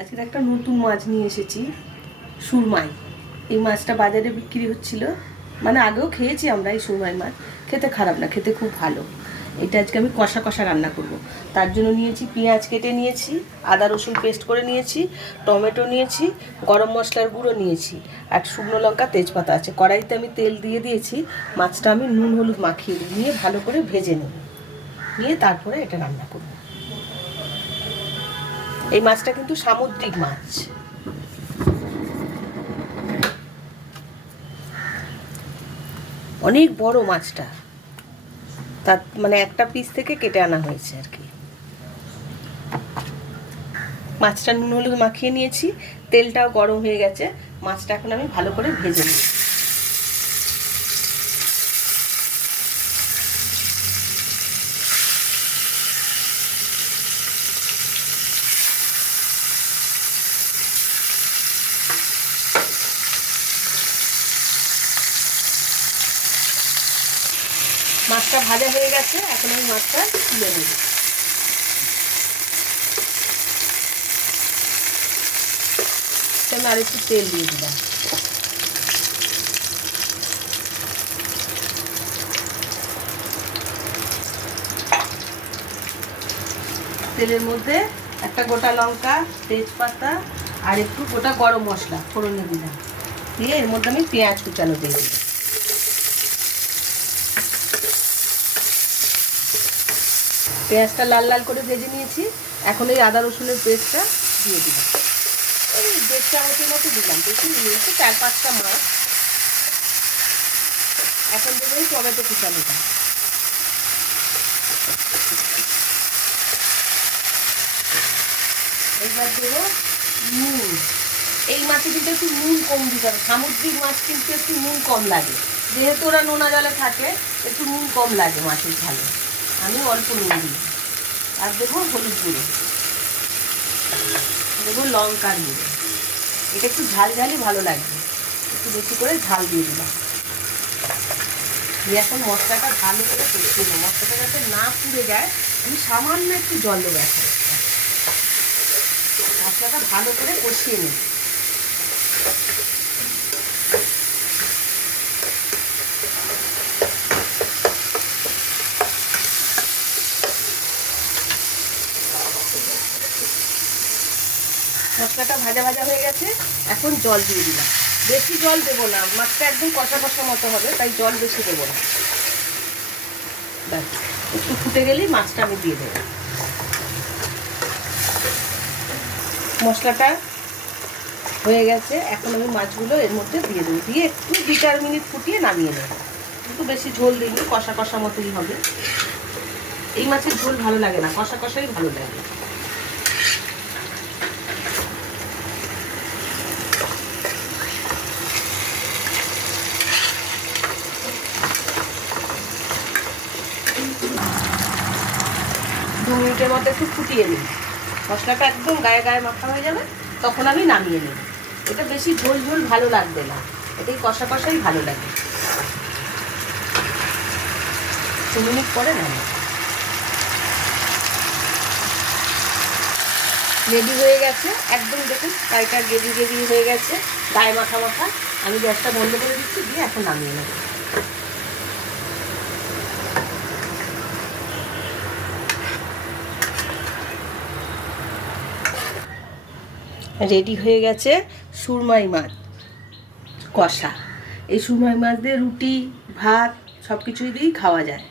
আজকে একটা নতুন মাছ নিয়ে এসেছি, সুরমাই। এই মাছটা বাজারে বিক্রি হচ্ছিল, মানে আগেও খেয়েছি আমরা এই সুরমাই মাছ। খেতে খারাপ না, খেতে খুব ভালো। এটা আজকে আমি কষা কষা রান্না করব। তার জন্য নিয়েছি পেঁয়াজ কেটে নিয়েছি, আদা রসুন পেস্ট করে নিয়েছি, টমেটো নিয়েছি, গরম মশলার গুঁড়ো নিয়েছি, আর শুকনো লঙ্কা তেজপাতা আছে। কড়াইতে আমি তেল দিয়ে দিয়েছি। মাছটা আমি নুন হলুদ মাখিয়ে নিয়ে ভালো করে ভেজে নেব, নিয়ে তারপরে এটা রান্না করব। এই মাছটা কিন্তু সামুদ্রিক মাছ। অনেক বড় মাছটা, তার মানে একটা পিস থেকে কেটে আনা হয়েছে আর কি। মাছটা নুন হলুদ মাখিয়ে নিয়েছি, তেলটাও গরম হয়ে গেছে। মাছটা এখন আমি ভালো করে ভেজে নিই। মাছটা ভাজা হয়ে গেছে, এখন আমি মাছটা তুলে নেব। আমি আর একটু তেল দিয়ে দিলাম। তেলের মধ্যে একটা গোটা লঙ্কা, তেজপাতা আর একটু গোটা গরম মশলা ফোড়নে দিলাম, দিয়ে এর মধ্যে আমি পেঁয়াজ কুচানো দিয়ে দিলাম। পেঁয়াজটা লাল লাল করে ভেজে নিয়েছি। এখন এই আদা রসুনের পেস্টটা দিয়ে দিলাম। এই 1.5 চামচের মতো দিলাম, বেশি নিয়েছি, 4-5টা মাছ। এখন দেবো এই টমেটো কুচানোটা। এইবার দেবো নুন। এই মাছে কিন্তু একটু নুন কম দিতে হবে, সামুদ্রিক মাছ কিন্তু একটু নুন কম লাগে, যেহেতু ওরা নোনা জলে থাকে একটু নুন কম লাগে মাছের ঝালে। আমি অল্প নুন দিই। আর দেবো হলুদ গুঁড়ো, দেবো লঙ্কার গুঁড়ো। এটা একটু ঝাল ঝালই ভালো লাগবে, একটু বেশি করে ঝাল দিয়ে দিলাম। দিয়ে এখন মশলাটা ভালো করে কষিয়ে নেব। মশলাটা যাতে না পুড়ে যায়, আমি সামান্য একটু জল দেবো এখন। মশলাটা ভালো করে কষিয়ে নেব। মশলাটা ভাজা ভাজা হয়ে গেছে, এখন জল দিয়ে দিলাম। বেশি জল দেবো না, মাছটা একদম কষা কষা মতো হবে, তাই জল বেশি দেবো না। ব্যাস, একটু ফুটে গেলেই মাছটা আমি দিয়ে দেবো। মশলাটা হয়ে গেছে, এখন আমি মাছগুলো এর মধ্যে দিয়ে দেবো, দিয়ে একটু 2-4 মিনিট ফুটিয়ে নামিয়ে নেব। একটু বেশি ঝোল দিইনি, কষা কষা মতোই হবে। এই মাছের ঝোল ভালো লাগে না, কষা কষাই ভালো লাগে। দু মিনিটের মতো একটু ফুটিয়ে নিই, মশলাটা একদম গায়ে গায়ে মাখা হয়ে যাবে, তখন আমি নামিয়ে নেব। এটা বেশি ঝোল ঝোল ভালো লাগবে না, এটাই কষা কষাই ভালো লাগে। 2 মিনিট পরে নামি। রেডি হয়ে গেছে একদম, দেখুন ফ্রাইটা গ্রেভি গ্রেভি হয়ে গেছে, গায়ে মাখা মাখা। আমি গ্যাসটা বন্ধ করে দিচ্ছি, দিয়ে এখন নামিয়ে নেব। রেডি হয়ে গেছে সুরমাই মাছ কষা। এই সুরমাই মাছ দিয়ে রুটি ভাত সব কিছুই দিয়েই খাওয়া যায়।